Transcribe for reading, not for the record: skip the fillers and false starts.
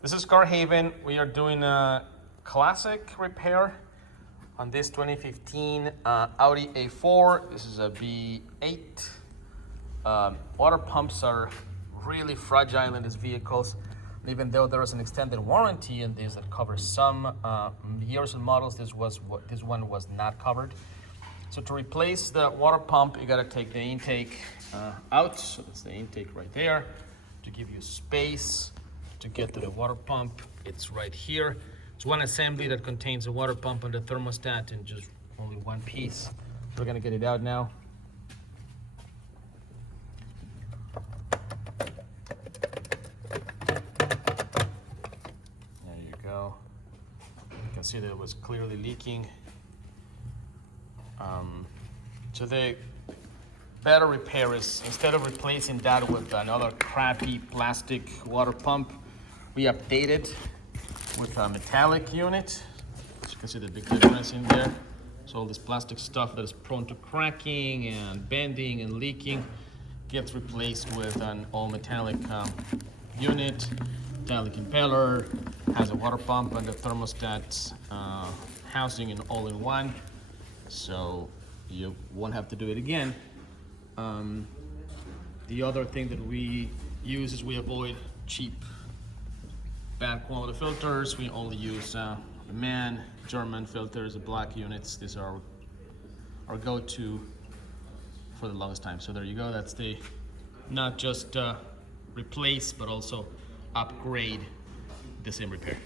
This is CarHavn. We are doing a classic repair on this 2015 Audi A4. This is a V8. Water pumps are really fragile in these vehicles. Even though there is an extended warranty in this that covers some years and models, this one was not covered. So to replace the water pump, you gotta take the intake out. So that's the intake right there. To give you space to get to the water pump, it's right here. It's one assembly that contains a water pump and the thermostat in just only one piece. So we're gonna get it out now. There you go. You can see that it was clearly leaking. So the better repair is, instead of replacing that with another crappy plastic water pump, we update it with a metallic unit. As you can see the big difference in there. So all this plastic stuff that is prone to cracking and bending and leaking gets replaced with an all metallic unit, metallic impeller, has a water pump and the thermostat housing in all in one. So you won't have to do it again. The other thing that we use is we avoid cheap, bad quality filters. We only use MAN, German filters, the black units. These are our go-to for the longest time. So there you go. That's the not just replace, but also upgrade the same repair.